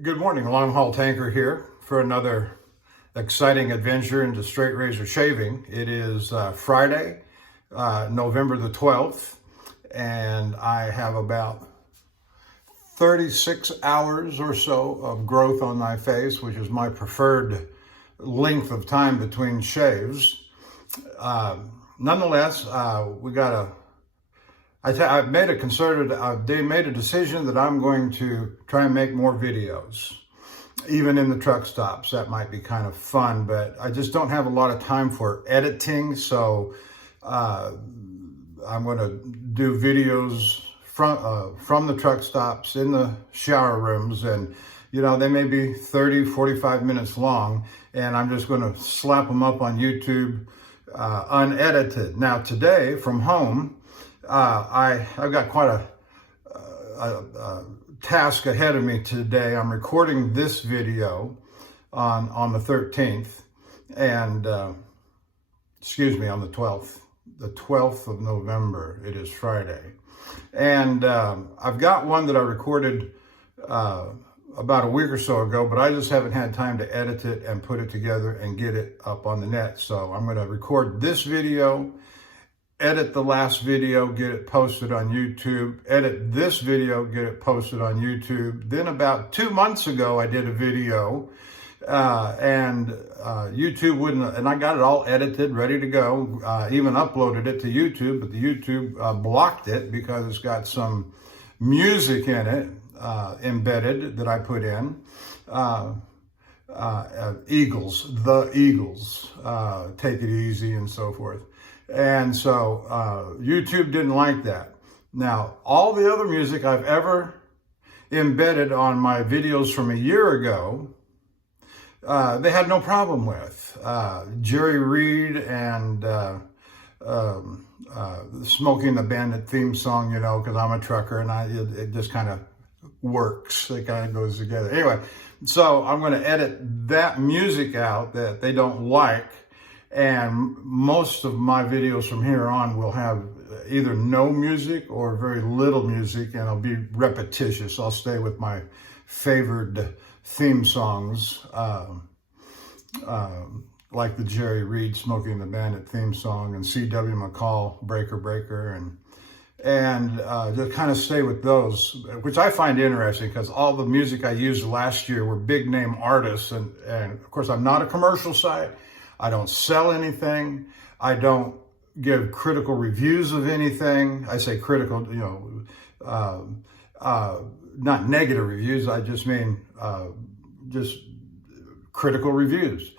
Good morning, Longhaultanker here for another exciting adventure into straight razor shaving. It is Friday, November the 12th, and I have about 36 hours or so of growth on my face, which is my preferred length of time between shaves. Nonetheless, I've made a decision that I'm going to try and make more videos, even in the truck stops. That might be kind of fun, but I just don't have a lot of time for editing. So I'm going to do videos from the truck stops in the shower rooms, and they may be 30, 45 minutes long, and I'm just going to slap them up on YouTube unedited. Now today from home, I've got quite a task ahead of me today. I'm recording this video on the 13th, and on the 12th. The 12th of November, it is Friday. And I've got one that I recorded about a week or so ago, but I just haven't had time to edit it and put it together and get it up on the net. So I'm going to record this video, edit the last video, get it posted on YouTube, edit this video, get it posted on YouTube. Then about 2 months ago, I did a video and YouTube wouldn't, and I got it all edited, ready to go, even uploaded it to YouTube, but the YouTube blocked it because it's got some music in it, embedded that I put in. The Eagles, Take It Easy and so forth. And so YouTube didn't like that. Now, all the other music I've ever embedded on my videos from a year ago, they had no problem with. Jerry Reed and Smoking the Bandit theme song, because I'm a trucker and it just kind of works. It kind of goes together. Anyway, so I'm going to edit that music out that they don't like. And most of my videos from here on will have either no music or very little music, and it'll be repetitious. I'll stay with my favored theme songs, like the Jerry Reed Smoking the Bandit theme song and C.W. McCall Breaker Breaker, and just kind of stay with those, which I find interesting because all the music I used last year were big name artists, and of course I'm not a commercial site. I don't sell anything. I don't give critical reviews of anything. I say critical, not negative reviews. I just mean just critical reviews.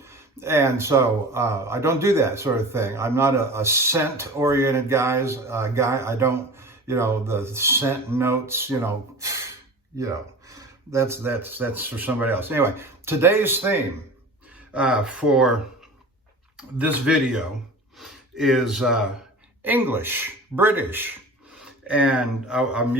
And so I don't do that sort of thing. I'm not a scent-oriented guy. I don't, the scent notes, that's for somebody else. Anyway, today's theme for this video is English, British, and I've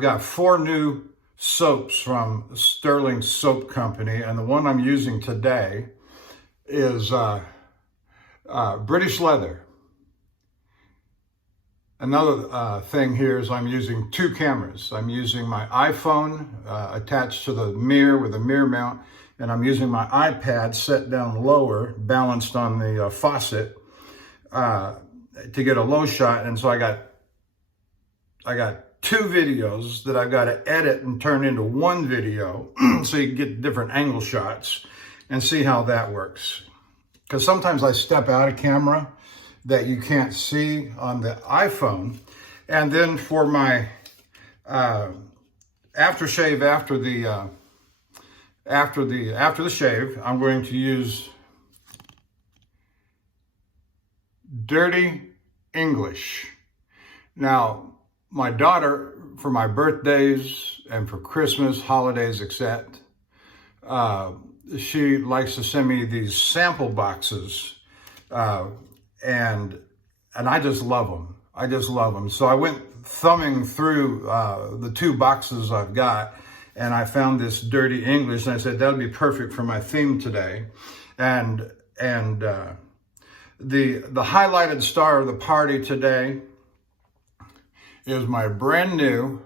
got 4 new soaps from Sterling Soap Company, and the one I'm using today is British Leather. Another thing here is I'm using 2 cameras. I'm using my iPhone attached to the mirror with a mirror mount, and I'm using my iPad set down lower, balanced on the faucet to get a low shot. And so I got 2 videos that I've got to edit and turn into one video so you can get different angle shots and see how that works. Because sometimes I step out of camera that you can't see on the iPhone. And then for my aftershave after the shave, I'm going to use Dirty English. Now, my daughter, for my birthdays and for Christmas, holidays, etc., she likes to send me these sample boxes, and I just love them. I just love them. So I went thumbing through the 2 boxes I've got, and I found this Dirty English, and I said that would be perfect for my theme today. And the highlighted star of the party today is my brand new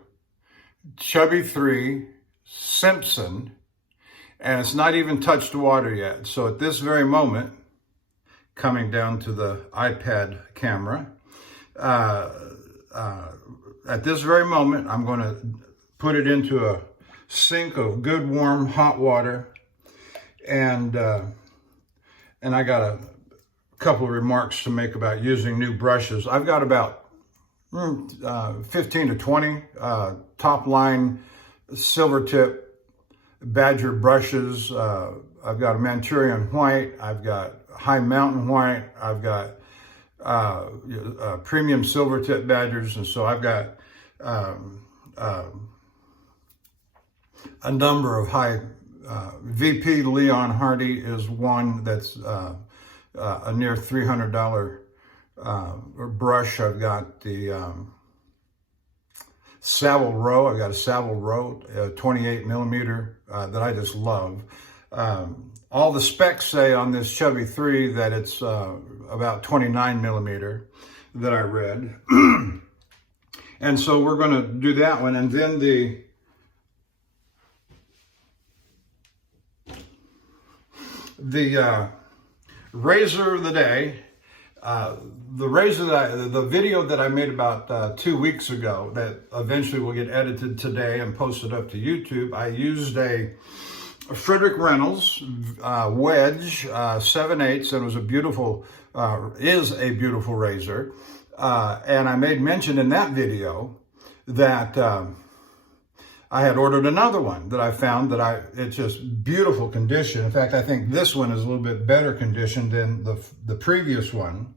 Chubby 3 Simpson, and it's not even touched water yet. So at this very moment, coming down to the iPad camera, at this very moment, I'm going to put it into a sink of good warm hot water, and I got a couple of remarks to make about using new brushes. I've got about 15 to 20 top line silver tip Badger brushes. I've got a Manchurian white, I've got high mountain white, I've got premium silver tip Badgers, and so I've got a number of high VP Leon Hardy is one that's a near $300 brush. I've got the Savile Row. I've got a Savile Row 28 millimeter that I just love. All the specs say on this Chubby 3 that it's about 29 millimeter that I read. And so we're going to do that one. And then the razor of the day, the video that I made about 2 weeks ago that eventually will get edited today and posted up to YouTube, I used a Frederick Reynolds wedge 7/8, and it was is a beautiful razor. And I made mention in that video that I had ordered another one that I found that it's just beautiful condition. In fact, I think this one is a little bit better condition than the previous one.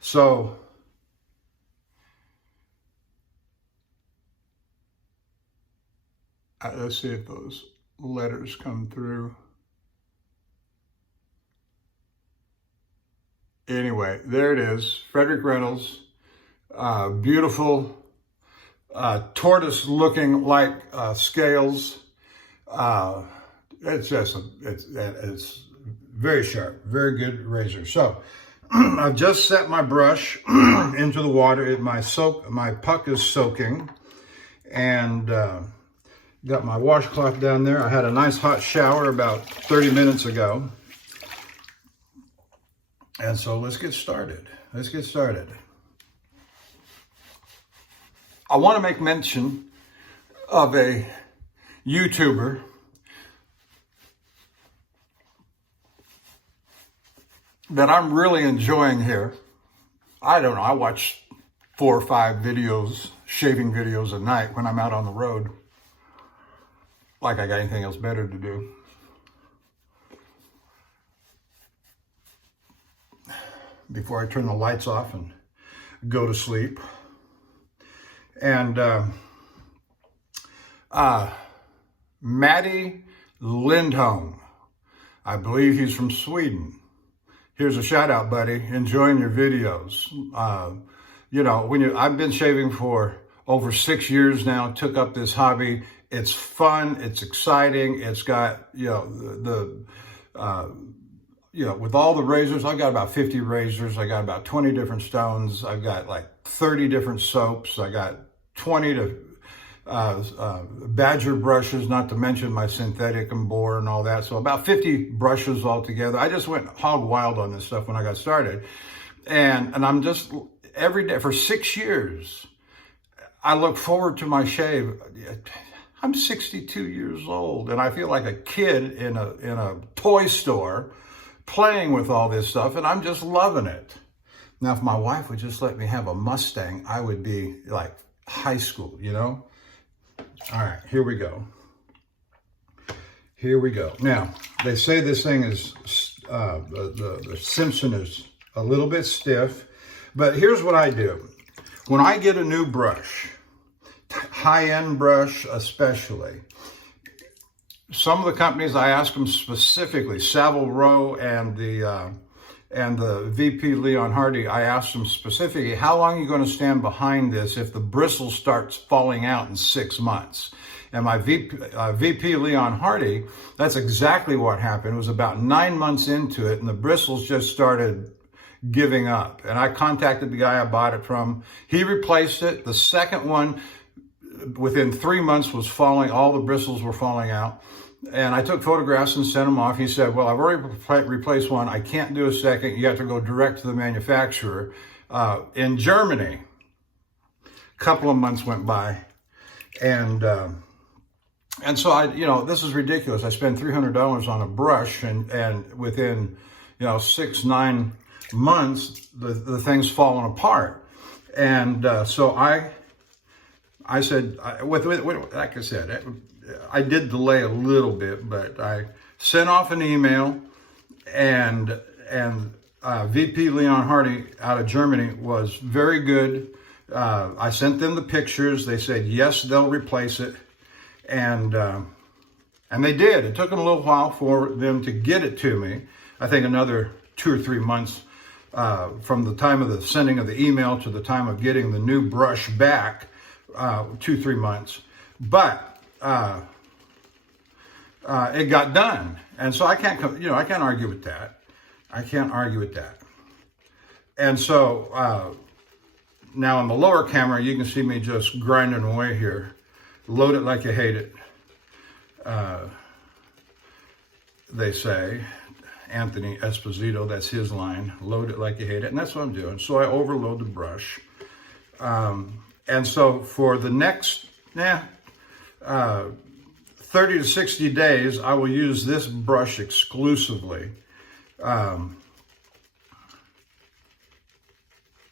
So let's see if those letters come through. Anyway, there it is, Frederick Reynolds, beautiful tortoise looking like scales. It's very sharp, very good razor. So I've just set my brush into the water. My puck is soaking, and got my washcloth down there. I had a nice hot shower about 30 minutes ago. And so let's get started. I want to make mention of a YouTuber that I'm really enjoying here. I don't know, I watch 4 or 5 videos, shaving videos a night when I'm out on the road. Like I got anything else better to do. Before I turn the lights off and go to sleep. And Matty Lindholm, I believe he's from Sweden. Here's a shout out, buddy. Enjoying your videos. You know, I've been shaving for over 6 years now, took up this hobby. It's fun, it's exciting, it's got, with all the razors, I've got about 50 razors, I got about 20 different stones, I've got like 30 different soaps, I got 20 to Badger brushes, not to mention my synthetic and Boar and all that, so about 50 brushes altogether. I just went hog wild on this stuff when I got started, and I'm just, every day, for 6 years, I look forward to my shave. I'm 62 years old, and I feel like a kid in a toy store playing with all this stuff, and I'm just loving it. Now, if my wife would just let me have a Mustang, I would be like high school, you know? All right, here we go. Now, they say this thing is, the Simpson is a little bit stiff, but here's what I do. When I get a new brush, high-end brush especially, some of the companies, I ask them specifically, Savile Row and the VP Leon Hardy, I asked them specifically, how long are you going to stand behind this if the bristle starts falling out in 6 months? And my VP Leon Hardy, that's exactly what happened. It was about 9 months into it, and the bristles just started giving up. And I contacted the guy I bought it from. He replaced it. The second one within 3 months was falling, all the bristles were falling out. And I took photographs and sent them off. He said, well, I've already replaced one. I can't do a second. You have to go direct to the manufacturer in Germany. A couple of months went by. And so this is ridiculous. I spent $300 on a brush, and within, 6-9 months, the thing's falling apart. And so I said, like I said, I did delay a little bit, but I sent off an email, and VP Leon Hardy out of Germany was very good. I sent them the pictures. They said, yes, they'll replace it. And they did. It took them a little while for them to get it to me. I think another 2 or 3 months from the time of the sending of the email to the time of getting the new brush back, 2-3 months. But it got done. And so I can't argue with that. I can't argue with that. And so now on the lower camera, you can see me just grinding away here. Load it like you hate it. They say, Anthony Esposito, that's his line, load it like you hate it. And that's what I'm doing. So I overload the brush. And so for the next 30 to 60 days, I will use this brush exclusively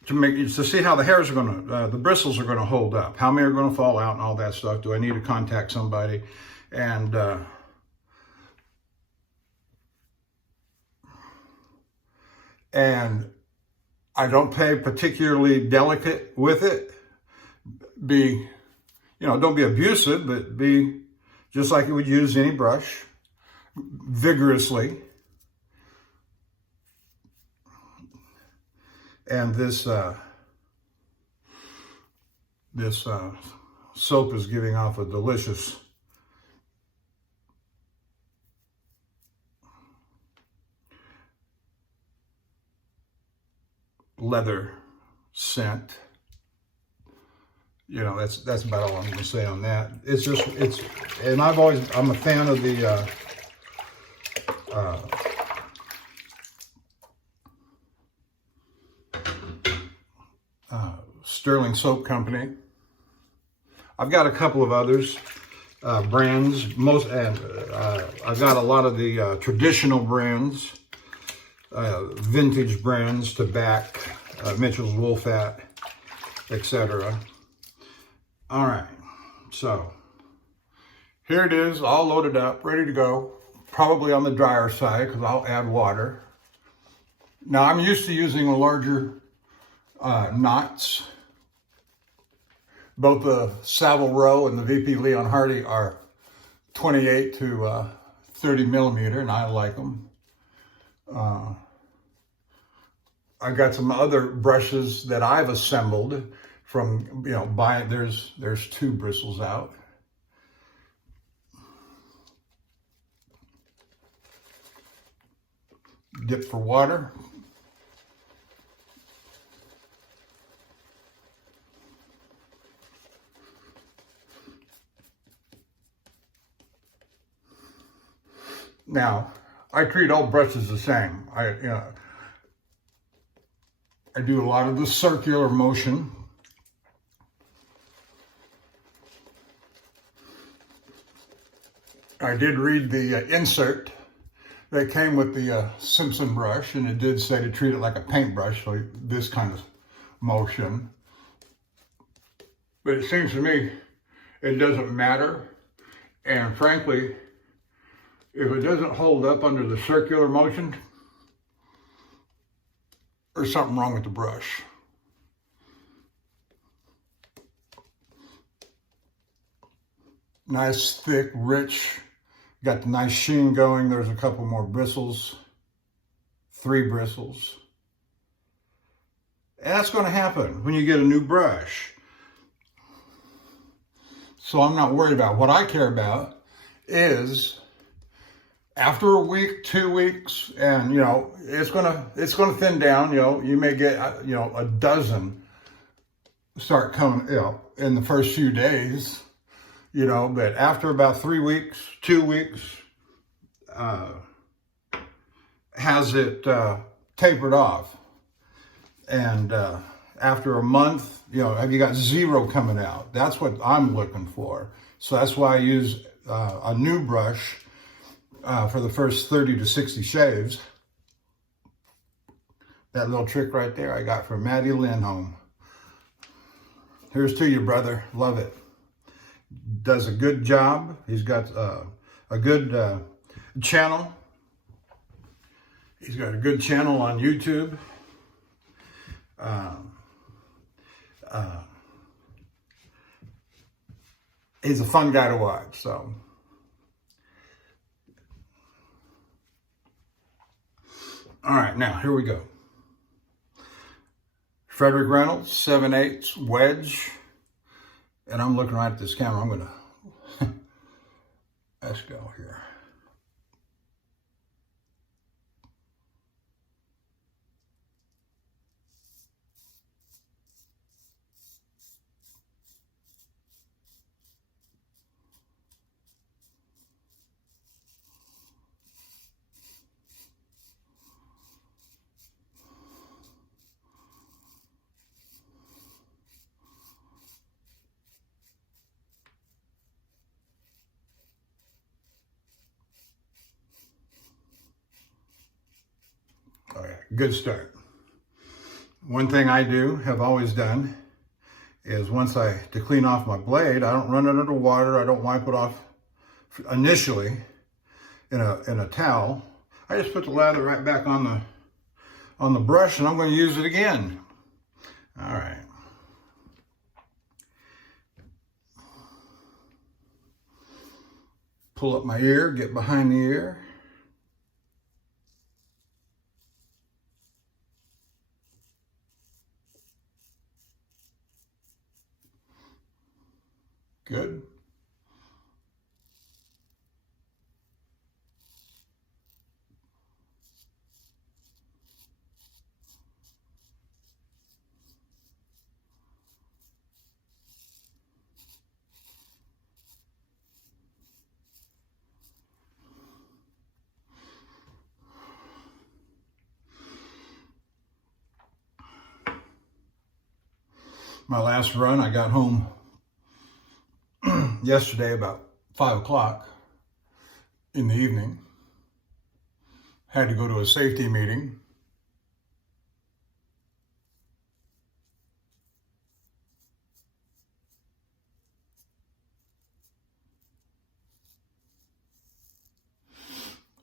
to see how the hairs are going to, the bristles are going to hold up, how many are going to fall out and all that stuff. Do I need to contact somebody? And I don't pay particularly delicate with it. Don't be abusive, but be just like you would use any brush, vigorously. And this soap is giving off a delicious leather scent. That's about all I'm going to say on that. And I'm a fan of the Sterling Soap Company. I've got a couple of others, brands. I've got a lot of the traditional brands, vintage brands to back, Mitchell's Wolfat, etc. All right, so here it is, all loaded up, ready to go. Probably on the drier side because I'll add water. Now I'm used to using a larger knots. Both the Savile Row and the VP Leon Hardy are 28 to 30 millimeter, and I like them. I've got some other brushes that I've assembled from, buying. There's 2 bristles out. Dip for water. Now, I treat all brushes the same. I do a lot of the circular motion. I did read the insert that came with the Simpson brush, and it did say to treat it like a paintbrush, so this kind of motion. But it seems to me it doesn't matter, and frankly, if it doesn't hold up under the circular motion, there's something wrong with the brush. Nice, thick, rich, got the nice sheen going. There's a couple more bristles, 3 bristles. And that's going to happen when you get a new brush. So I'm not worried about it. What I care about is after a week, 2 weeks, and it's gonna thin down. You may get a dozen start coming, in the first few days, but after about 3 weeks, 2 weeks, has it tapered off. And after a month, have you got zero coming out? That's what I'm looking for. So that's why I use a new brush for the first 30 to 60 shaves. That little trick right there I got from Maddie Lindholm. Here's to you, brother. Love it. Does a good job. He's got a good channel. He's got a good channel on YouTube. He's a fun guy to watch, so. All right, now here we go. Frederick Reynolds, 7/8 wedge. And I'm looking right at this camera. I'm gonna, let's go here. All right, good start. One thing I have always done, is once to clean off my blade, I don't run it under water. I don't wipe it off initially in a towel. I just put the lather right back on the brush, and I'm going to use it again. All right. Pull up my ear, get behind the ear. Good. My last run, I got home yesterday about 5 o'clock in the evening. Had to go to a safety meeting.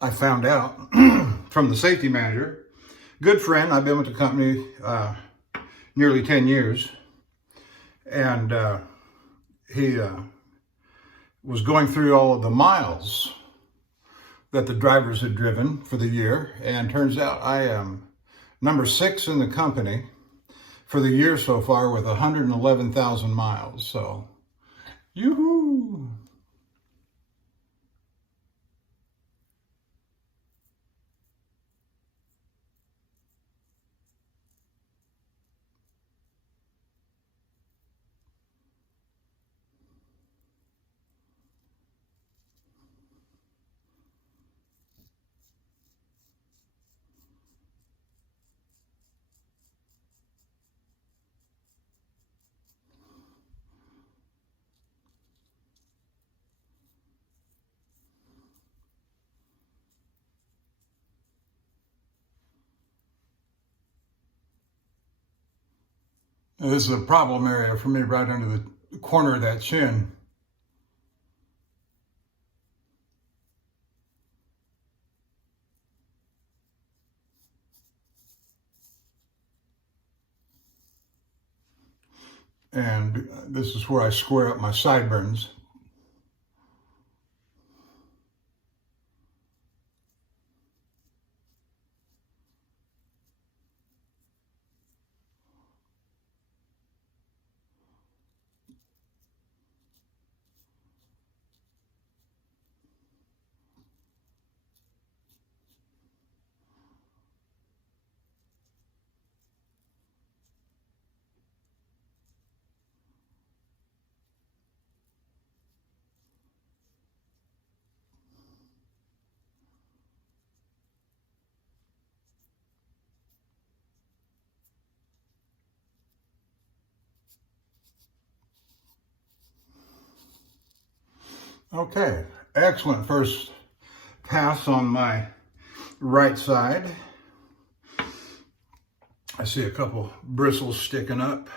I found out from the safety manager, good friend, I've been with the company nearly 10 years, and he was going through all of the miles that the drivers had driven for the year, and turns out I am number 6 in the company for the year so far with 111,000 miles. So, yoo-hoo! Now, this is a problem area for me, right under the corner of that chin. And this is where I square up my sideburns. Okay, excellent first pass on my right side. I see a couple bristles sticking up.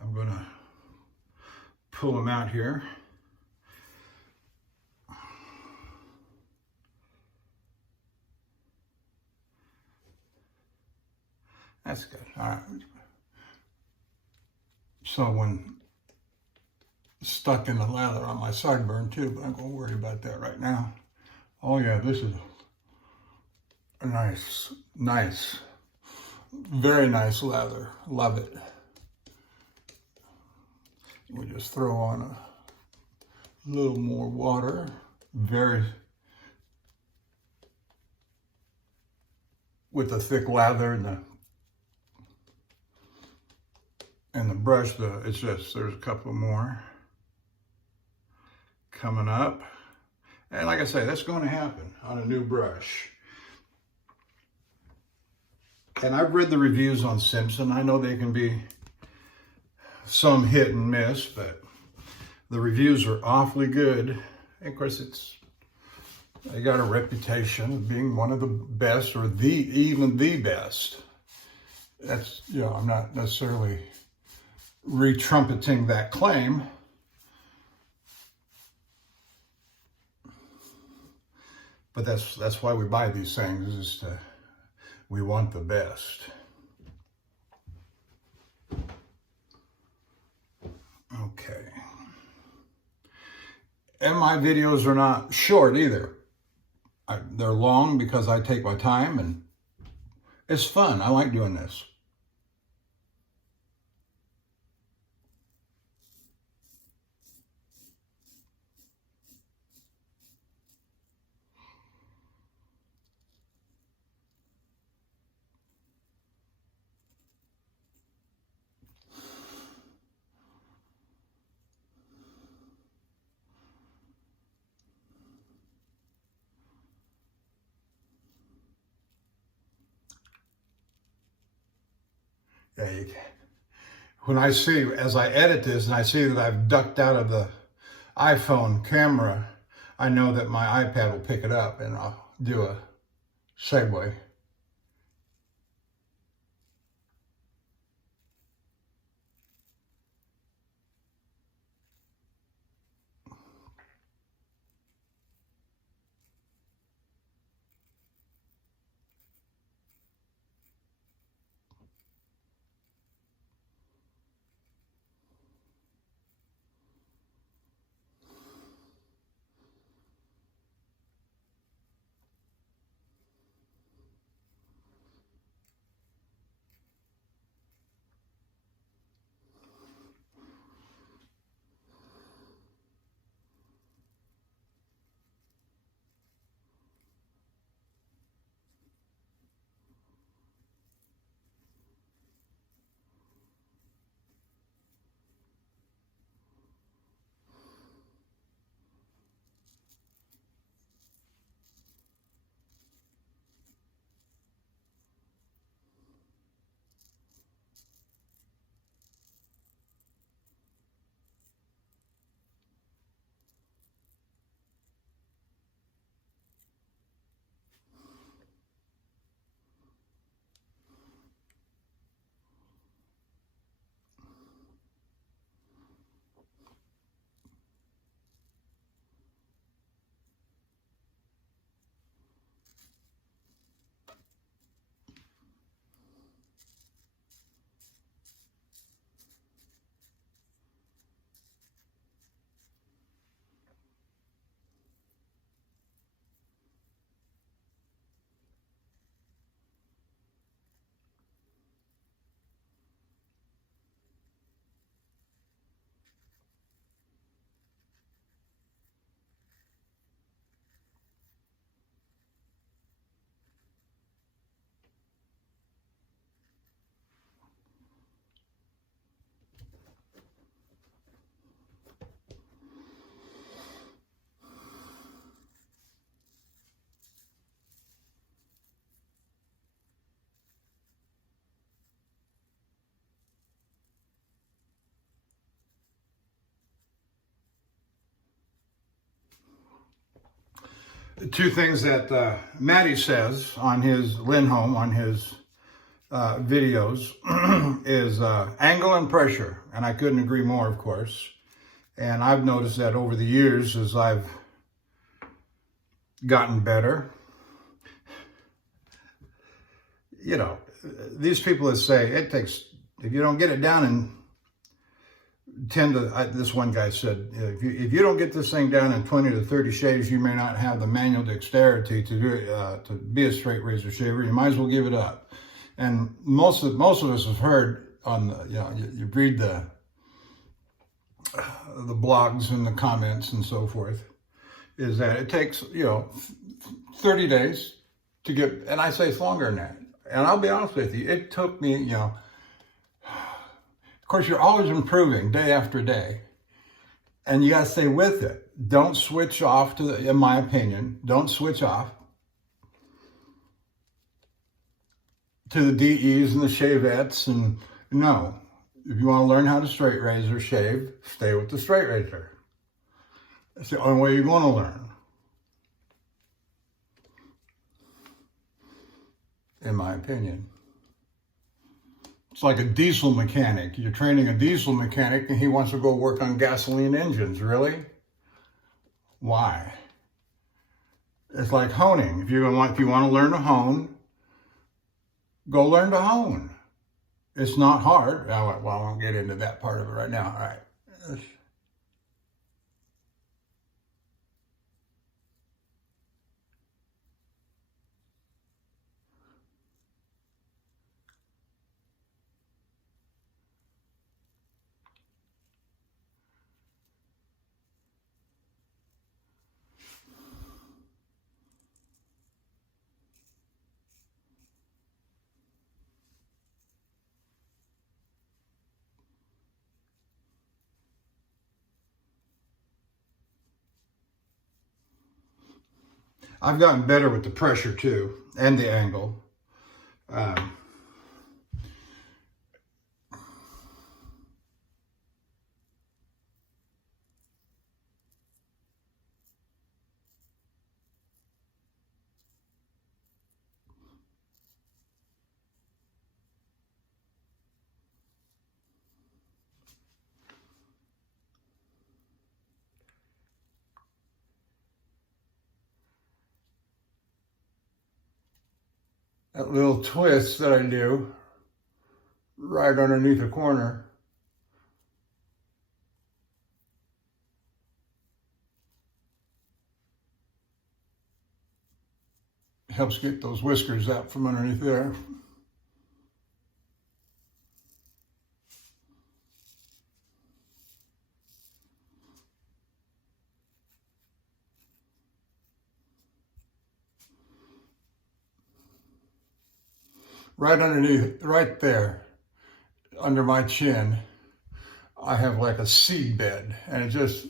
I'm gonna pull them out here. That's good. All right. So when stuck in the lather on my sideburn too, but I'm gonna worry about that right now. Oh yeah, this is a nice, very nice lather. Love it. We just throw on a little more water. With the thick lather and the brush, it's just, there's a couple more coming up. And like I say, that's going to happen on a new brush. And I've read the reviews on Simpson. I know they can be some hit and miss, but the reviews are awfully good. And of course, they got a reputation of being one of the best, or even the best. That's, you know, I'm not necessarily re-trumpeting that claim. But that's why we buy these things, we want the best. Okay. And my videos are not short either. They're long because I take my time, and it's fun. I like doing this. Yeah, you can. When I see, as I edit this and I see that I've ducked out of the iPhone camera, I know that my iPad will pick it up and I'll do a segue. two things that Matty says on his Lindholm, on his videos, is angle and pressure. And I couldn't agree more, of course. And I've noticed that over the years as I've gotten better. You know, these people that say it takes, if you don't get it down in 10 to, this one guy said, if you don't get this thing down in 20 to 30 shaves, you may not have the manual dexterity to do it, to be a straight razor shaver. You might as well give it up. And most of us have heard on the, you read the blogs and the comments and so forth, is that it takes, 30 days to get, and I say it's longer than that. And I'll be honest with you, it took me, of course, you're always improving day after day. And you got to stay with it. Don't switch off in my opinion, don't switch off to the DEs and the shavettes. And no, if you want to learn how to straight razor shave, stay with the straight razor. That's the only way you're going to learn, in my opinion. It's like a diesel mechanic. You're training a diesel mechanic and he wants to go work on gasoline engines. Really? Why? It's like honing. If you want to learn to hone, go learn to hone. It's not hard. Well, I won't get into that part of it right now. All right. I've gotten better with the pressure too, and the angle. That little twist that I do right underneath the corner helps get those whiskers out from underneath there. Right underneath, right there, under my chin, I have like a seed bed, and it's just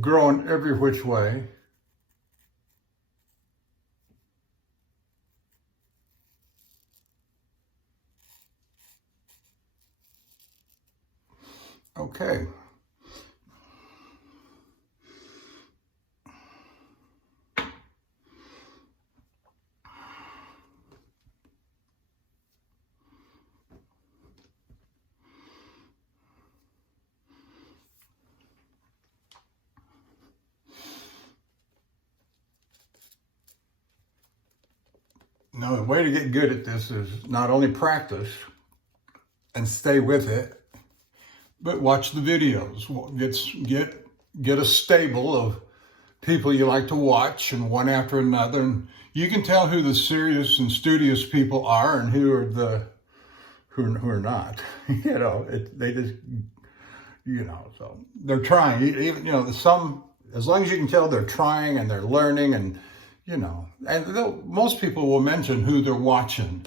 growing every which way. Okay. Now, the way to get good at this is not only practice and stay with it, but watch the videos. Get a stable of people you like to watch, and one after another. And you can tell who the serious and studious people are and who are not. They just, so they're trying. Even, some, as long as you can tell they're trying and they're learning, and and most people will mention who they're watching.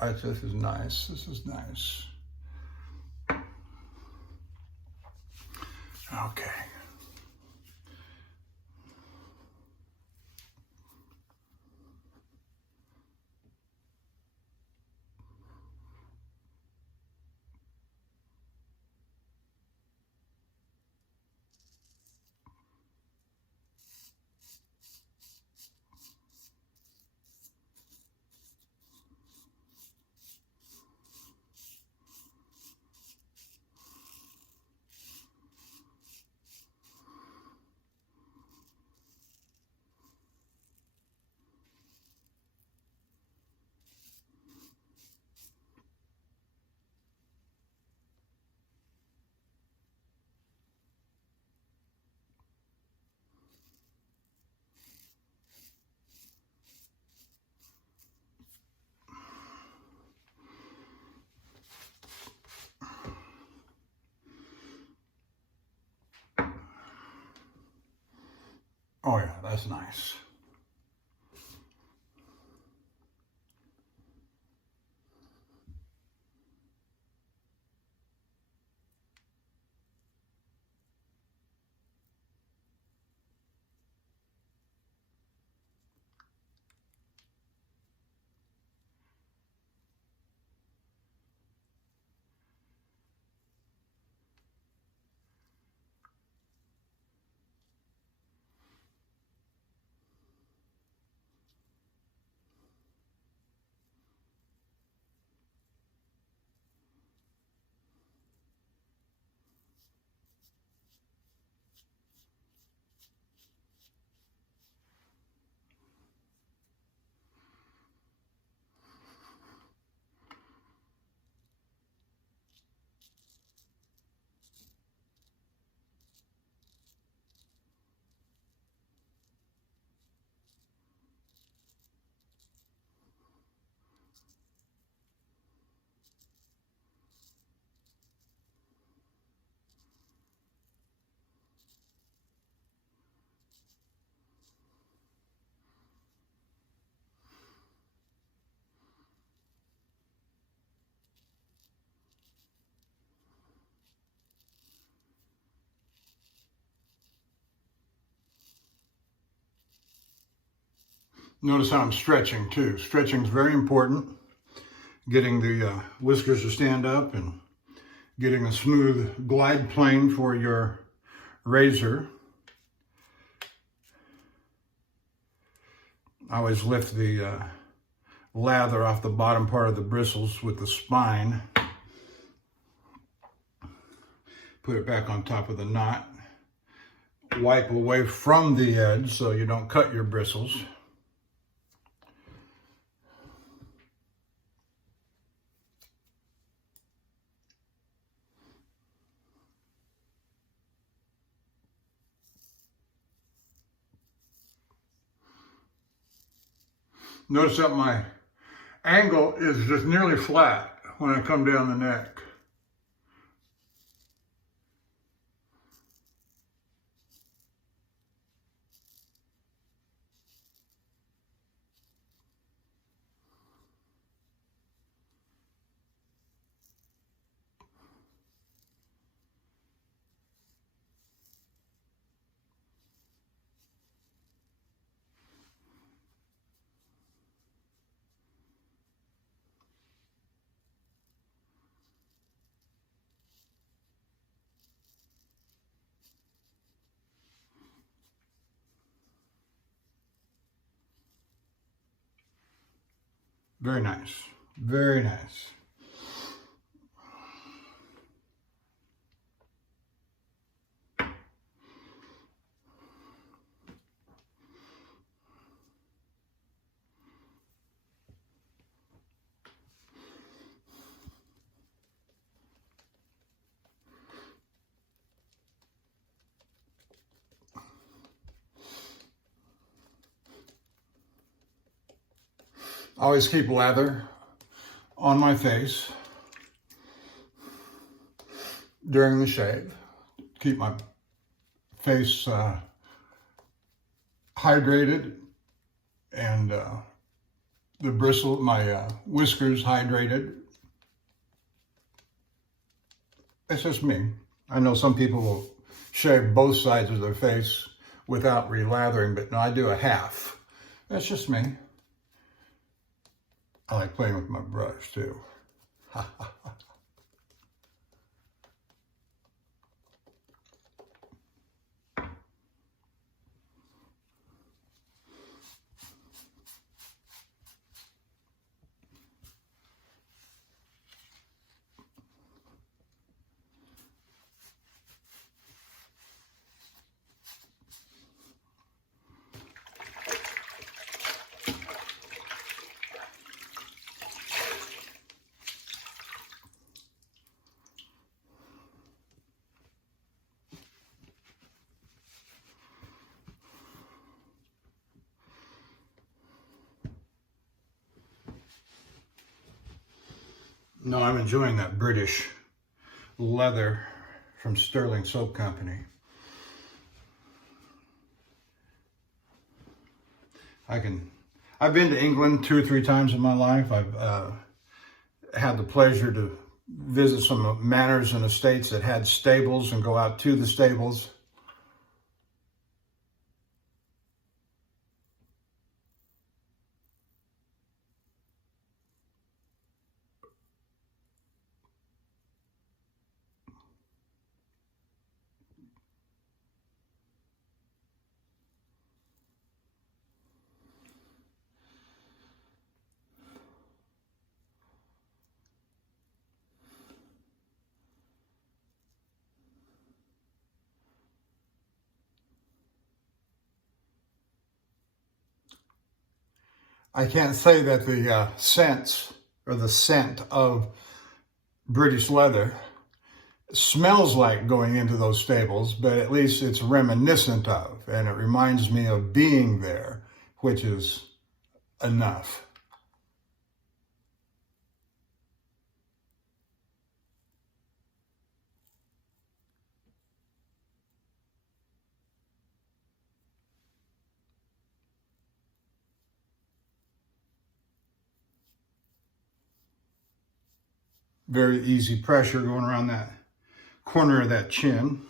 This is nice. This is nice. Okay. Oh yeah, that's nice. Notice how I'm stretching too. Stretching is very important. Getting the whiskers to stand up and getting a smooth glide plane for your razor. I always lift the lather off the bottom part of the bristles with the spine. Put it back on top of the knot. Wipe away from the edge so you don't cut your bristles. Notice that my angle is just nearly flat when I come down the neck. Very nice, very nice. I always keep lather on my face during the shave. Keep my face hydrated and the bristle, my whiskers hydrated. It's just me. I know some people will shave both sides of their face without relathering, but no, I do a half. That's just me. I like playing with my brush too. No, I'm enjoying that British leather from Sterling Soap Company. I've been to England 2 or 3 times in my life. I've had the pleasure to visit some manors and estates that had stables and go out to the stables. I can't say that the scents or the scent of British leather smells like going into those stables, but at least it's reminiscent of, and it reminds me of being there, which is enough. Very easy pressure going around that corner of that chin.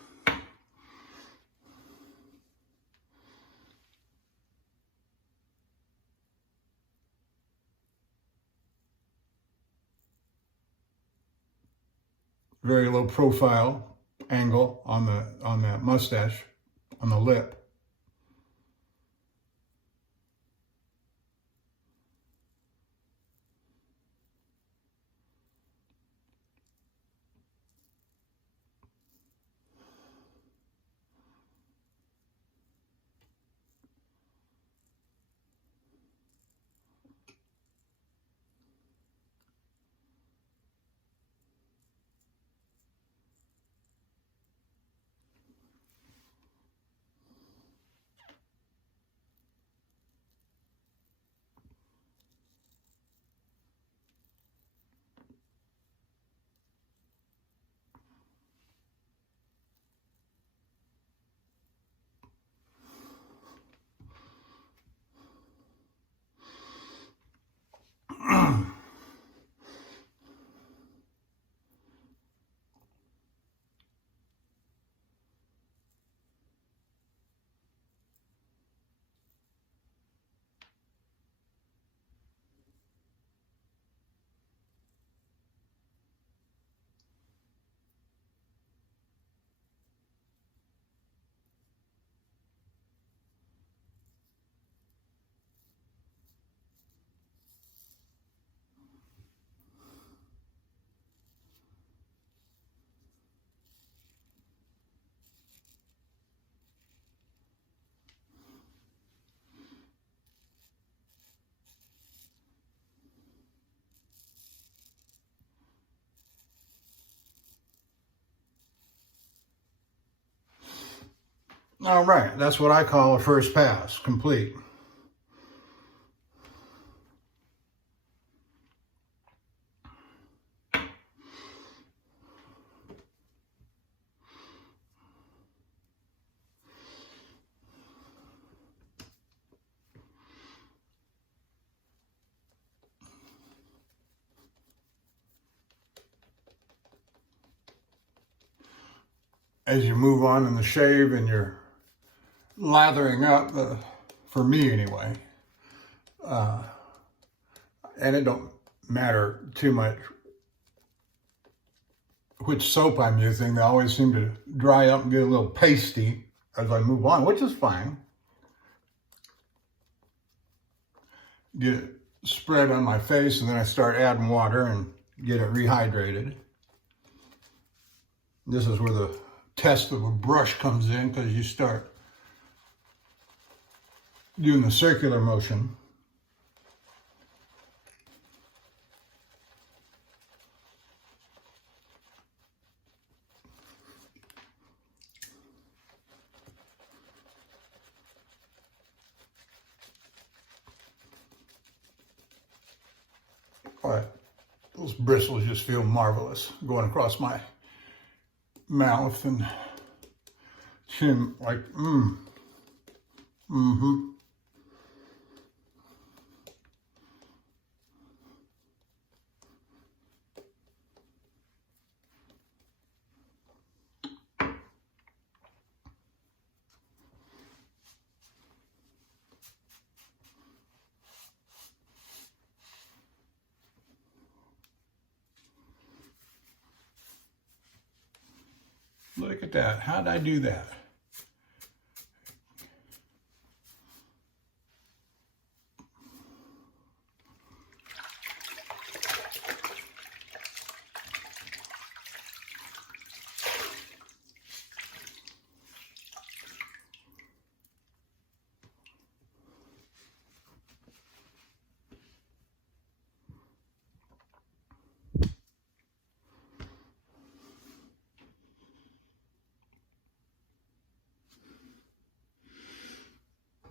Very low profile angle on that mustache, on the lip. All right, that's what I call a first pass, complete. As you move on in the shave and you're lathering up, for me anyway, and it don't matter too much which soap I'm using, they always seem to dry up and get a little pasty as I move on, which is fine. Get it spread on my face, and then I start adding water and get it rehydrated. This is where the test of a brush comes in, because you start doing the circular motion. But those bristles just feel marvelous going across my mouth and chin, like, mm-hmm. Look at that. How did I do that?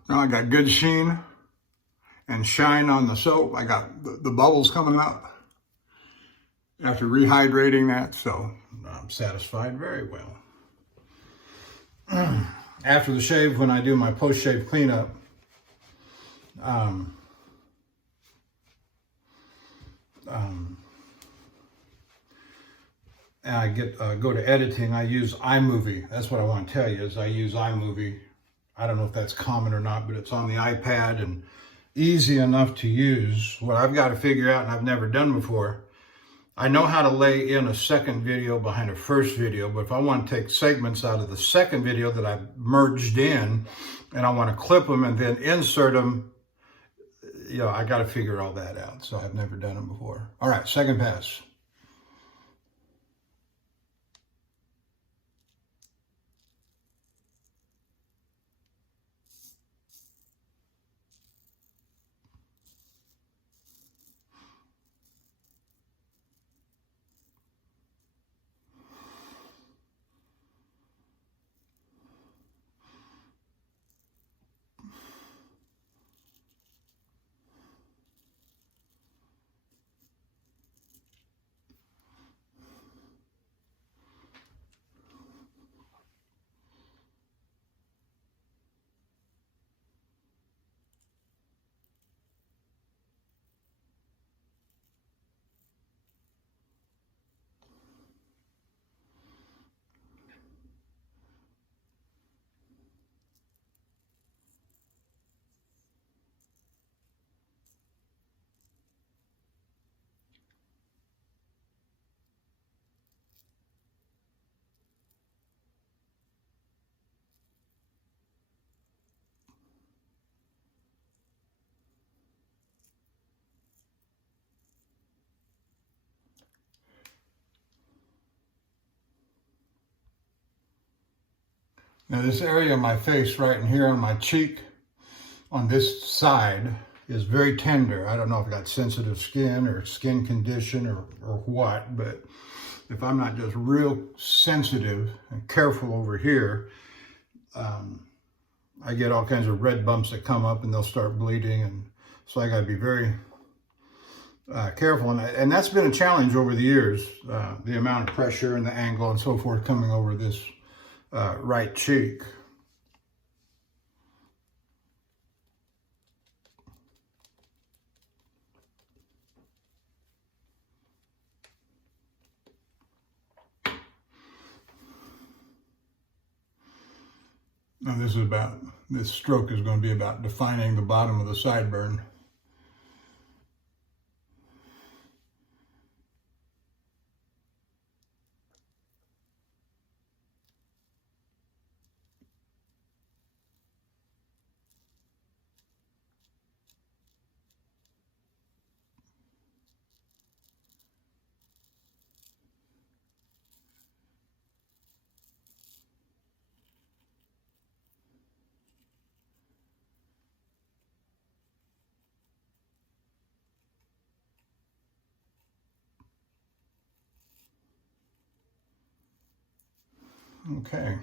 Now I got good sheen and shine on the soap. I got the bubbles coming up after rehydrating that, so I'm satisfied very well. After the shave, when I do my post-shave cleanup, and I go to editing, I use iMovie. That's what I want to tell you, is I use iMovie. I don't know if that's common or not, but it's on the iPad and easy enough to use. What I've got to figure out, and I've never done before, I know how to lay in a second video behind a first video, but if I want to take segments out of the second video that I've merged in, and I want to clip them and then insert them, you know, I got to figure all that out. So I've never done it before. All right, second pass. Now this area of my face right in here on my cheek, on this side, is very tender. I don't know if I got sensitive skin or skin condition or what, but if I'm not just real sensitive and careful over here, I get all kinds of red bumps that come up and they'll start bleeding. And so I got to be very careful. And that's been a challenge over the years, the amount of pressure and the angle and so forth coming over this right cheek. Now this stroke is going to be about defining the bottom of the sideburn. Okay.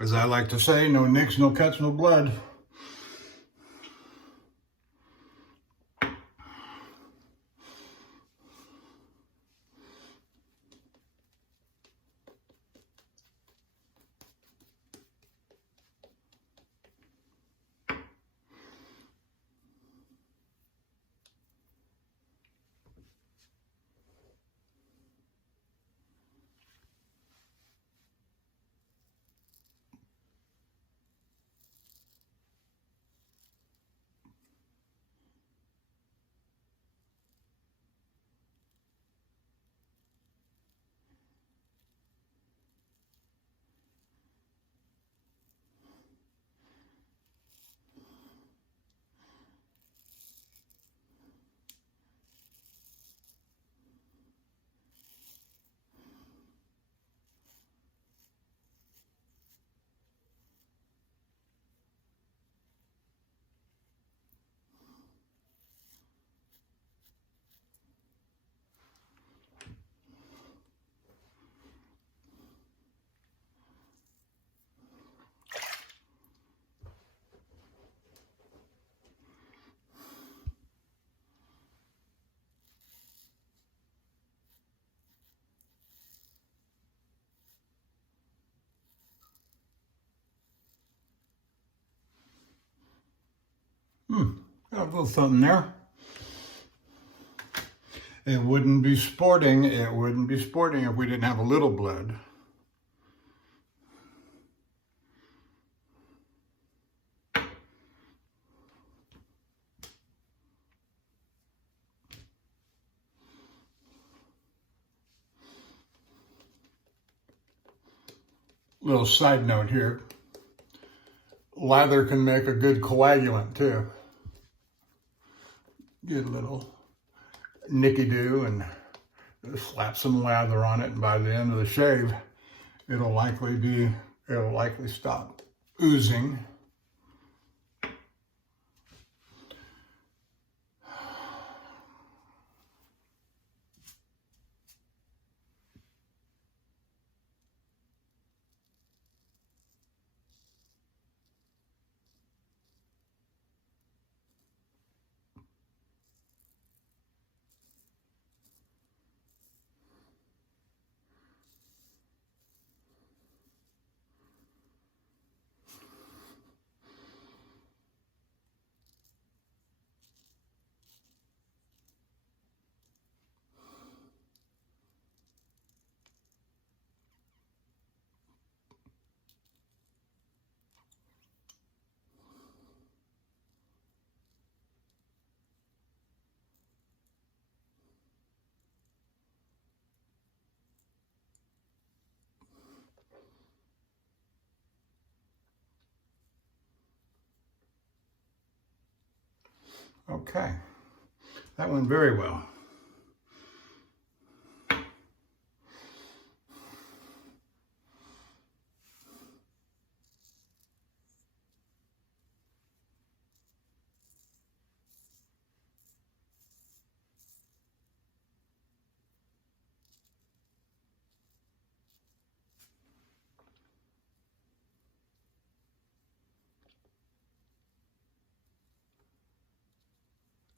As I like to say, no nicks, no cuts, no blood. Got a little something there. It wouldn't be sporting. It wouldn't be sporting if we didn't have a little blood. Little side note here. Lather can make a good coagulant too. Get a little nicky-do and slap some lather on it, and by the end of the shave, it'll likely stop oozing. Okay, that went very well.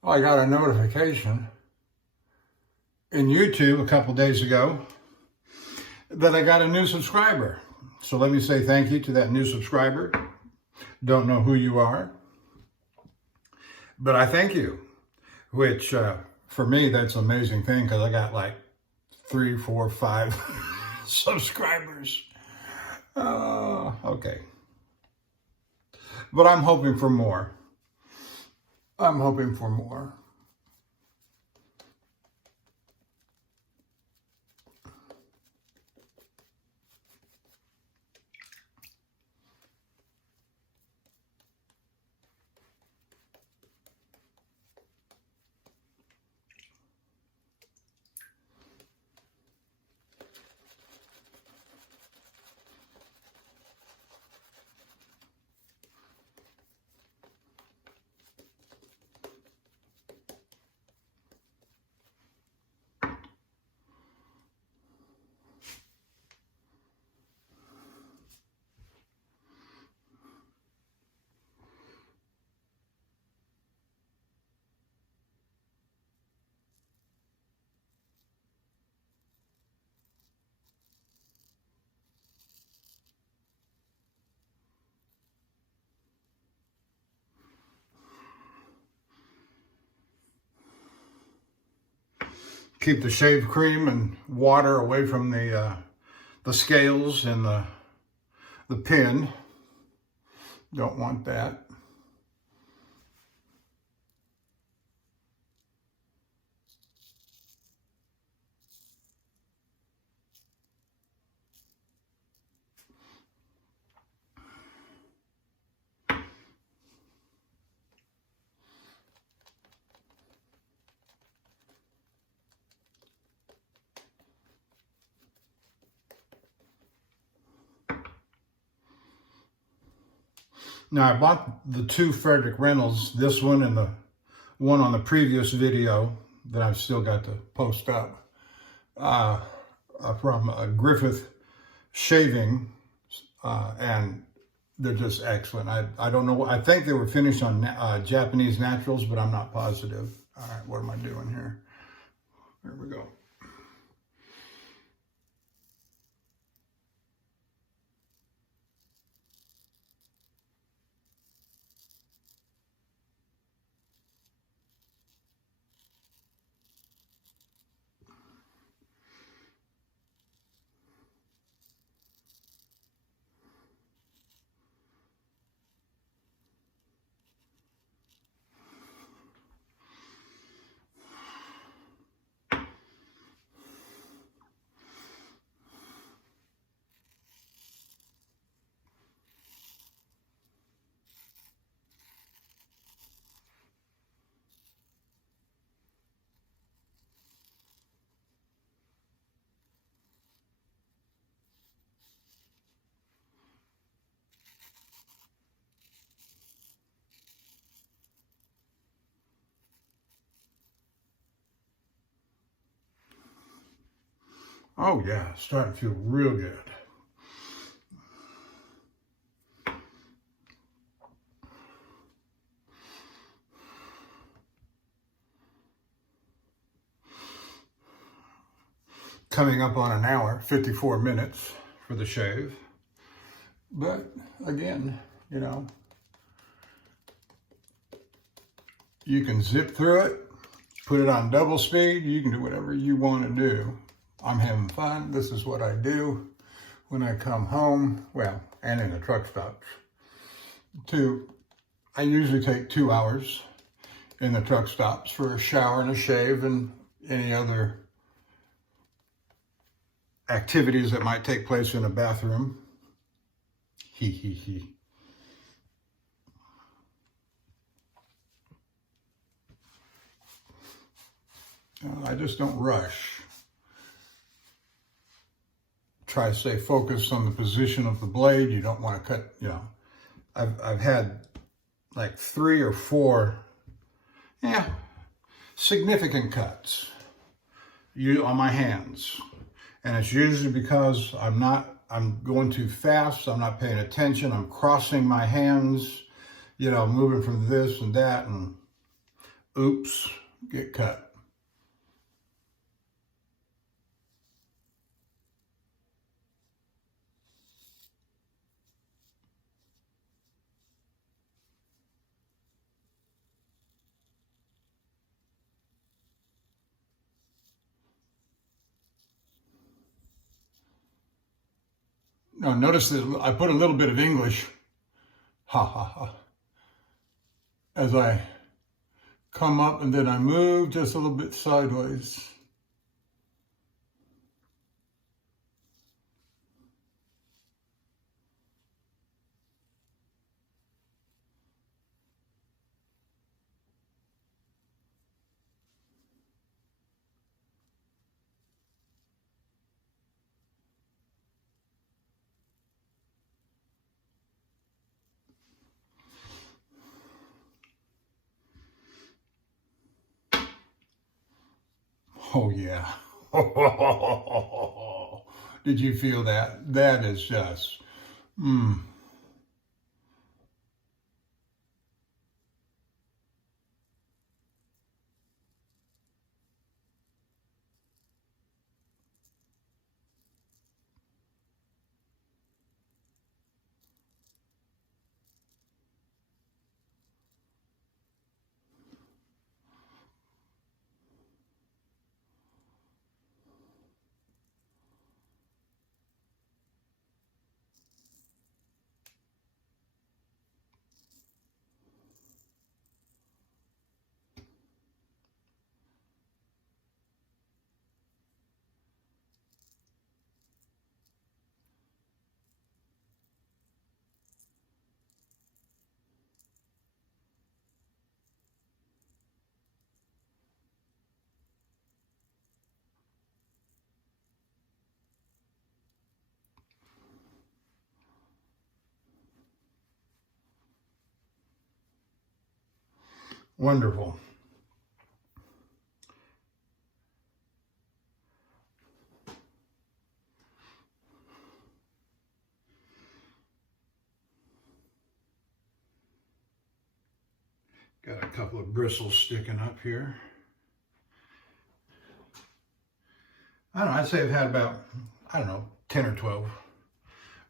I got a notification in YouTube a couple days ago that I got a new subscriber. So let me say thank you to that new subscriber. Don't know who you are, but I thank you, which for me, that's an amazing thing because I got like 3, 4, 5 subscribers. Okay. But I'm hoping for more. I'm hoping for more. Keep the shave cream and water away from the scales and the pin. Don't want that. Now I bought the 2 Frederick Reynolds, this one and the one on the previous video that I've still got to post up, from Griffith Shaving, and they're just excellent. I don't know, I think they were finished on Japanese naturals, but I'm not positive. All right, what am I doing here? There we go. Oh yeah, starting to feel real good. Coming up on an hour, 54 minutes for the shave. But again, you know, you can zip through it, put it on double speed, you can do whatever you want to do. I'm having fun. This is what I do when I come home, well, and in the truck stops. I usually take 2 hours in the truck stops for a shower and a shave and any other activities that might take place in a bathroom. Hee hee hee. I just don't rush. Try to stay focused on the position of the blade. You don't want to cut, you know. I've had like 3 or 4, significant cuts on my hands. And it's usually because I'm going too fast, I'm not paying attention, I'm crossing my hands, you know, moving from this and that, and oops, get cut. Now notice that I put a little bit of English, ha ha ha, as I come up and then I move just a little bit sideways. Oh yeah. Did you feel that? That is just, wonderful. Got a couple of bristles sticking up here. I don't know, I'd say I've had about, 10 or 12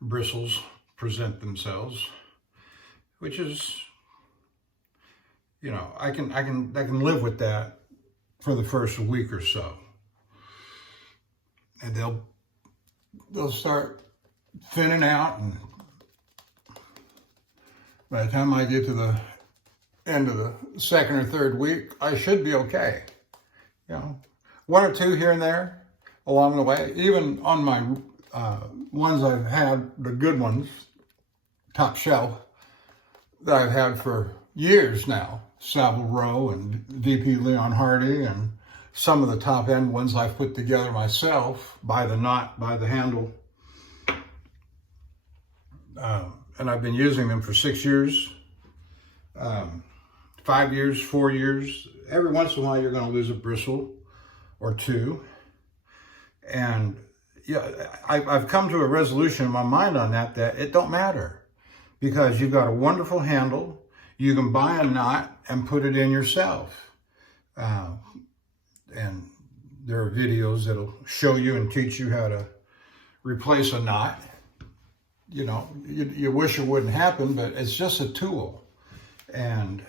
bristles present themselves, which is, you know, I can live with that for the first week or so. And they'll start thinning out, and by the time I get to the end of the second or third week, I should be okay. You know, 1 or 2 here and there along the way. Even on my ones I've had, the good ones, top shelf, that I've had for years now, Savile Row and VP Leon Hardy, and some of the top end ones I've put together myself by the knot, by the handle. And I've been using them for 6 years, 5 years, 4 years. Every once in a while you're going to lose a bristle or 2. And yeah, I've come to a resolution in my mind on that it don't matter, because you've got a wonderful handle. You can buy a knot and put it in yourself. And there are videos that'll show you and teach you how to replace a knot. You know, you wish it wouldn't happen, but it's just a tool. And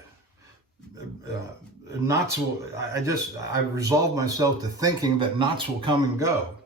knots will, I've resolved myself to thinking that knots will come and go.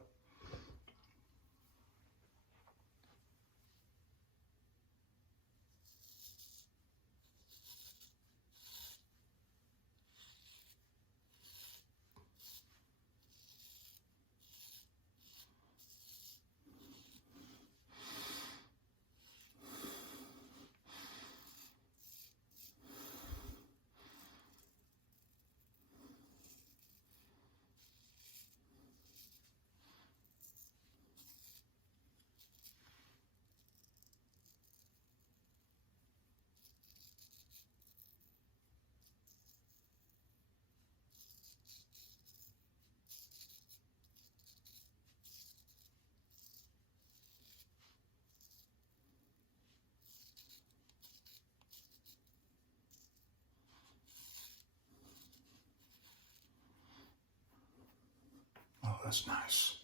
Oh, that's nice.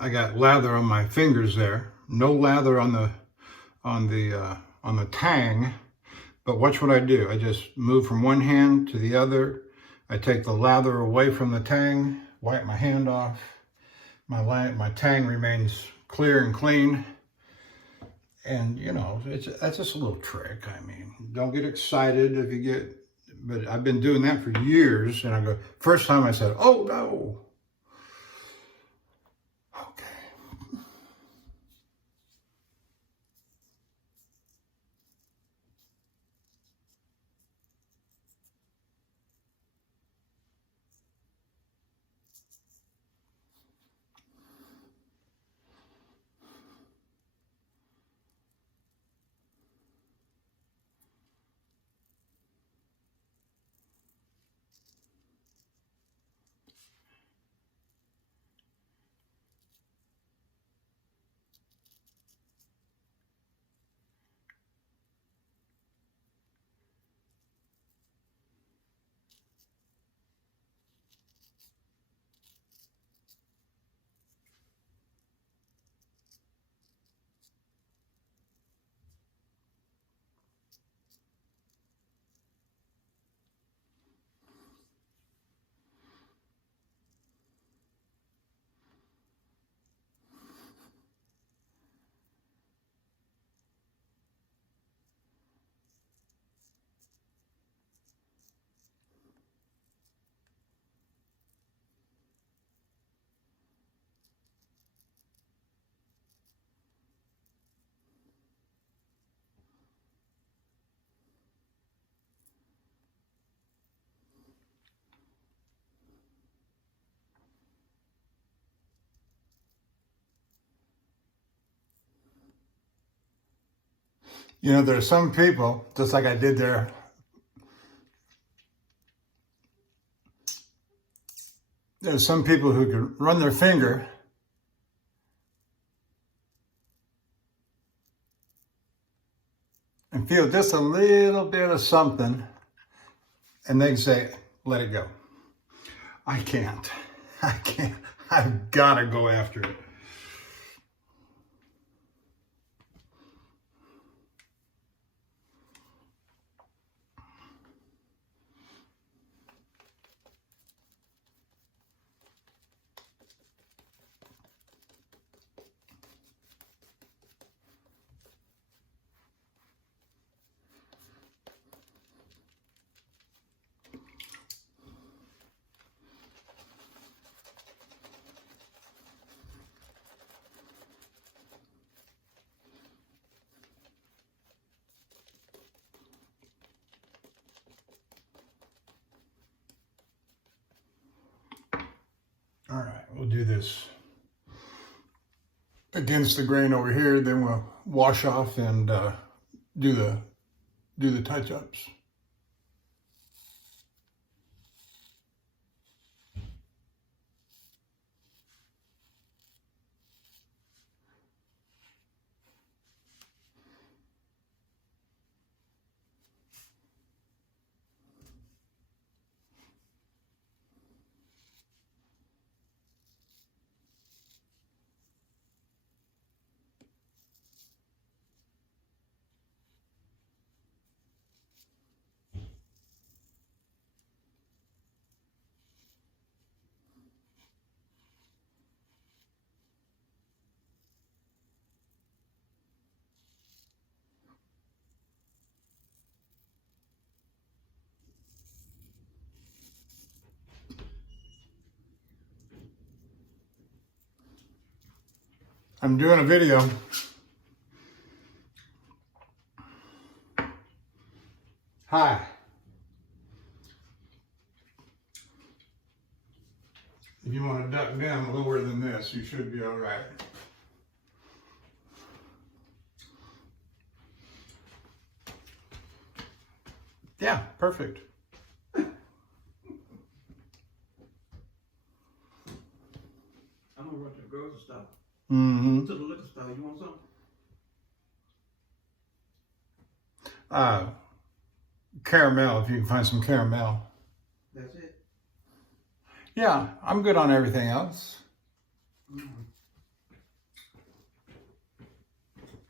I got lather on my fingers there. No lather on the tang. But watch what I do. I just move from one hand to the other. I take the lather away from the tang, wipe my hand off. My tang remains clear and clean. And you know, that's just a little trick. I mean, don't get excited if you get, but I've been doing that for years. And I go, first time I said, oh no. You know, there's some people, just like I did there, there's some people who can run their finger and feel just a little bit of something, and they say, let it go. I can't. I can't. I've got to go after it. All right, we'll do this against the grain over here, then we'll wash off and do the touch-ups. I'm doing a video. Hi. If you want to duck down lower than this, you should be all right. Yeah, perfect. I'm gonna run to the grocery store. Mm-hmm. To the liquor store. You want something? Caramel, if you can find some caramel. That's it. Yeah, I'm good on everything else. Mm-hmm.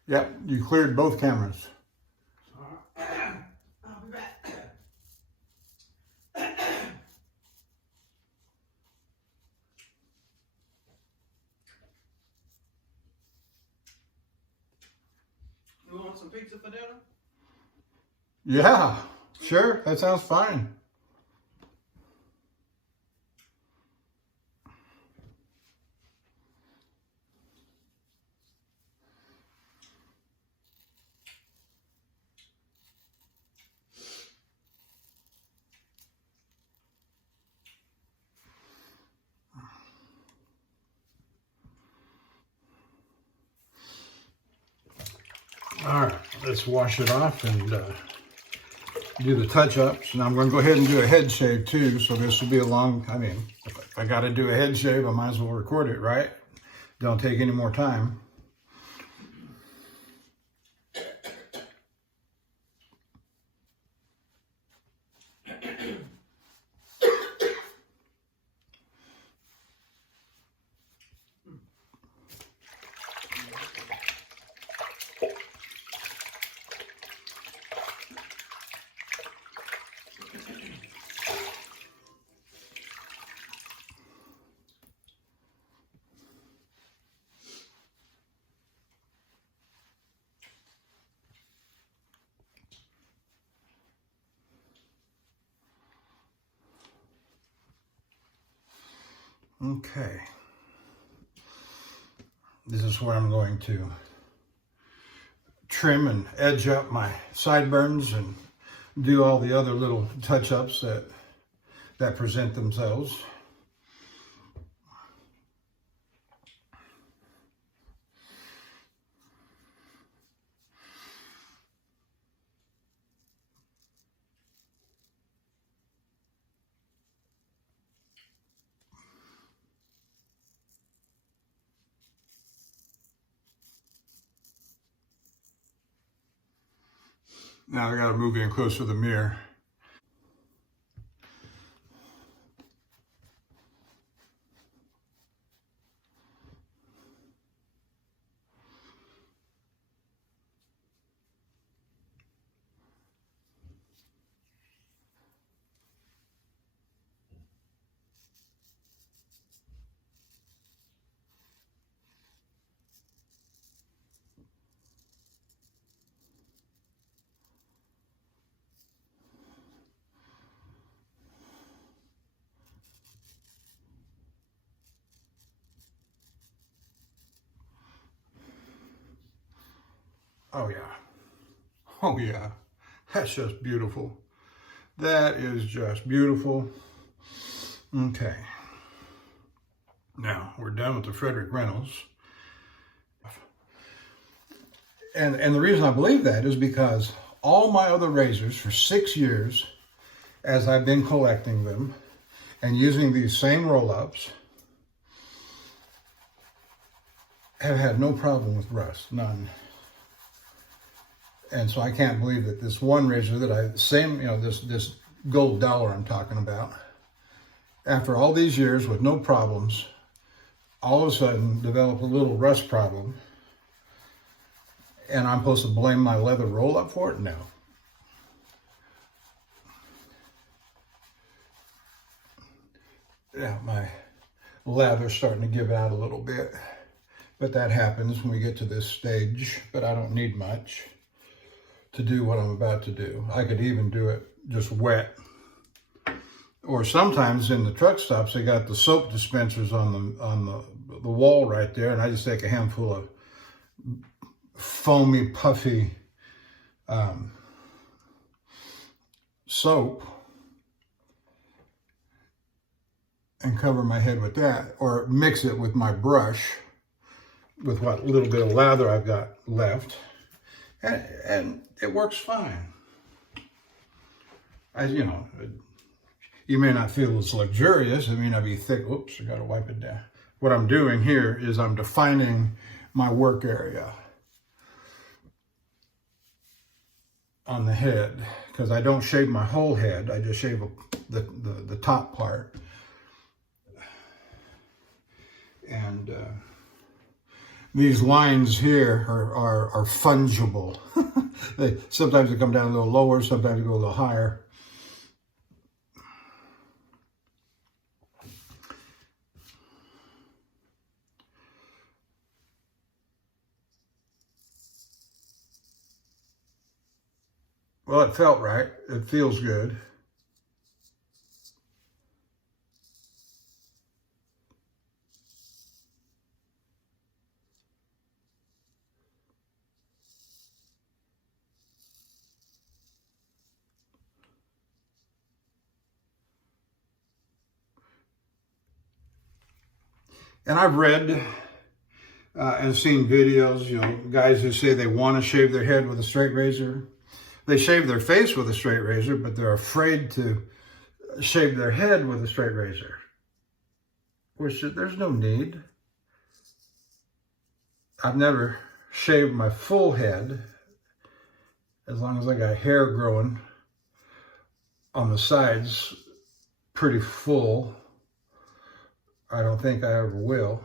Yep, you cleared both cameras. All right. I'll be back. You want some pizza for dinner? Yeah, sure, that sounds fine. All right, let's wash it off and do the touch-ups. And I'm going to go ahead and do a head shave too, so this will be a long, I mean, if I got to do a head shave, I might as well record it, right? Don't take any more time. Okay. This is where I'm going to trim and edge up my sideburns and do all the other little touch-ups that present themselves. Now I got to move in closer to the mirror. Oh yeah. Oh yeah. That's just beautiful. That is just beautiful. Okay. Now we're done with the Frederick Reynolds. And the reason I believe that is because all my other razors for 6 years, as I've been collecting them and using these same roll-ups, have had no problem with rust, none. And so I can't believe that this one razor that this gold dollar I'm talking about, after all these years with no problems, all of a sudden developed a little rust problem. And I'm supposed to blame my leather roll-up for it? No. Yeah, my lather's starting to give out a little bit. But that happens when we get to this stage. But I don't need much to do what I'm about to do. I could even do it just wet. Or sometimes in the truck stops, they got the soap dispensers on the wall right there. And I just take a handful of foamy, puffy soap and cover my head with that, or mix it with my brush with what little bit of lather I've got left, and it works fine. You may not feel it's luxurious, it may not be thick. Oops, I gotta wipe it down. What I'm doing here is I'm defining my work area on the head, because I don't shave my whole head, I just shave the top part. And these lines here are fungible. Sometimes they come down a little lower, sometimes they go a little higher. Well, it felt right. It feels good. And I've read and seen videos, guys who say they want to shave their head with a straight razor. They shave their face with a straight razor, but they're afraid to shave their head with a straight razor, which there's no need. I've never shaved my full head, as long as I got hair growing on the sides pretty full. I don't think I ever will.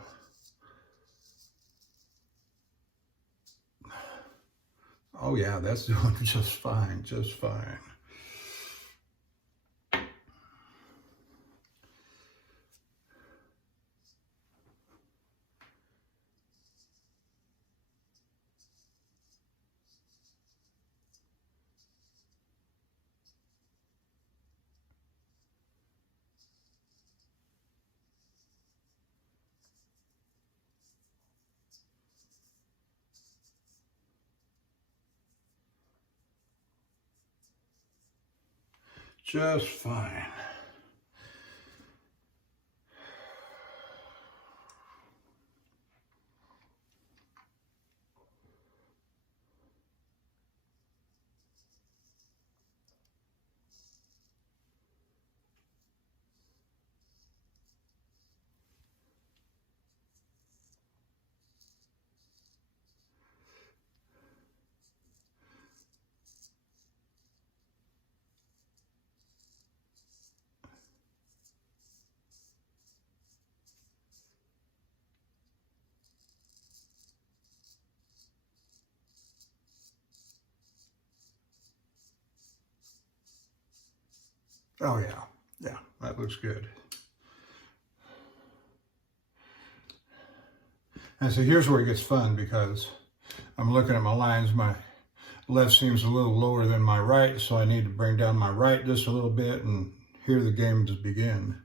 Oh yeah, that's doing just fine, just fine. Just fine. Oh yeah, that looks good. And so here's where it gets fun, because I'm looking at my lines. My left seems a little lower than my right, so I need to bring down my right just a little bit, and here the games begin.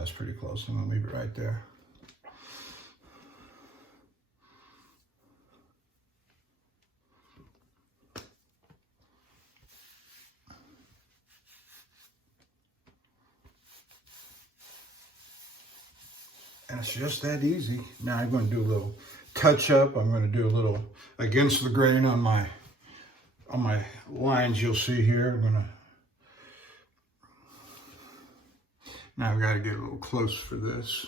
that's pretty close. I'm gonna leave it right there. And it's just that easy. Now I'm going to do a little touch up. I'm going to do a little against the grain on my lines you'll see here. I'm going to, now I've got to get a little close for this.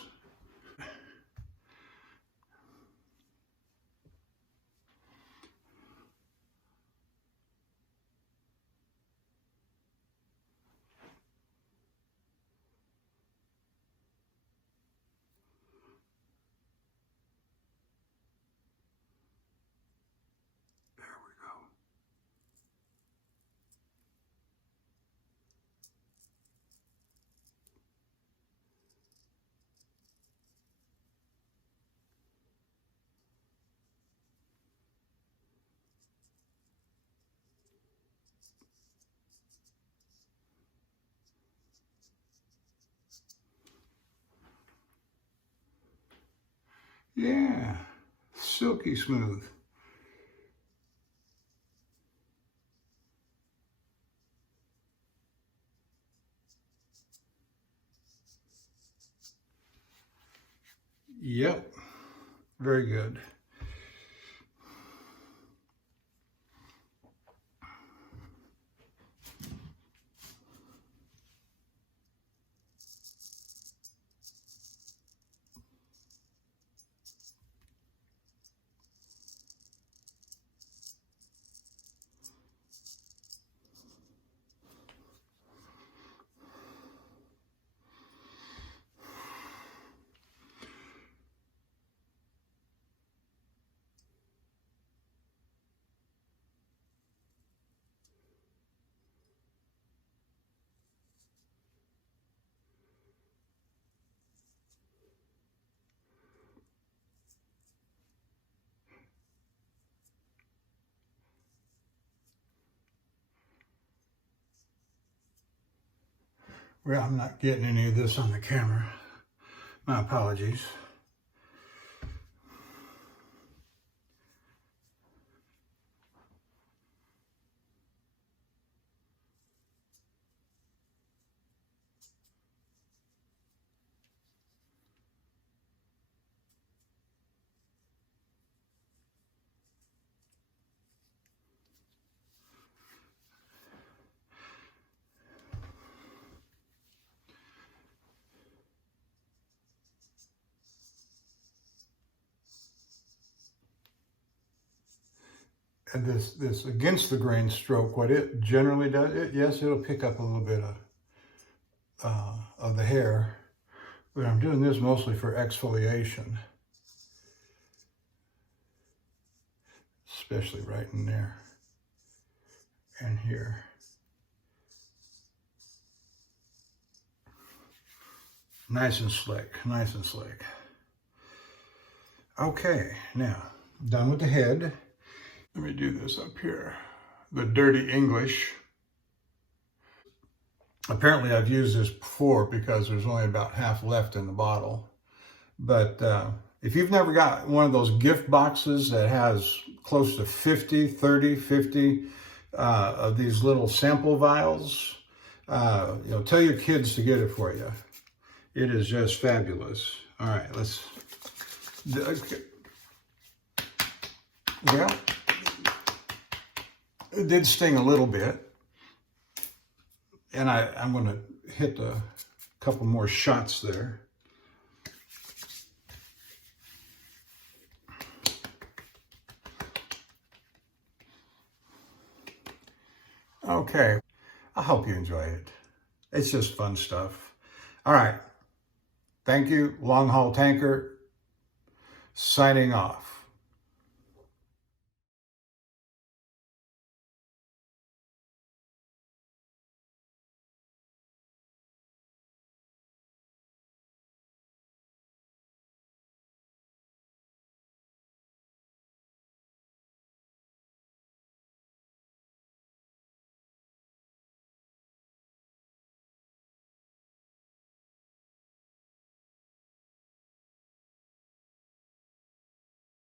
Yeah, silky smooth. Yep, very good. Well, I'm not getting any of this on the camera. My apologies. And this against the grain stroke, what it generally does, yes, it'll pick up a little bit of the hair, but I'm doing this mostly for exfoliation, especially right in there and here. Nice and slick, nice and slick. Okay, now, done with the head. Let me do this up here. The dirty English. Apparently I've used this before because there's only about half left in the bottle. But if you've never got one of those gift boxes that has close to 50 of these little sample vials, tell your kids to get it for you. It is just fabulous. All right, let's, well, it did sting a little bit. And I'm going to hit a couple more shots there. Okay, I hope you enjoy it. It's just fun stuff. All right, thank you, Longhaultanker, signing off.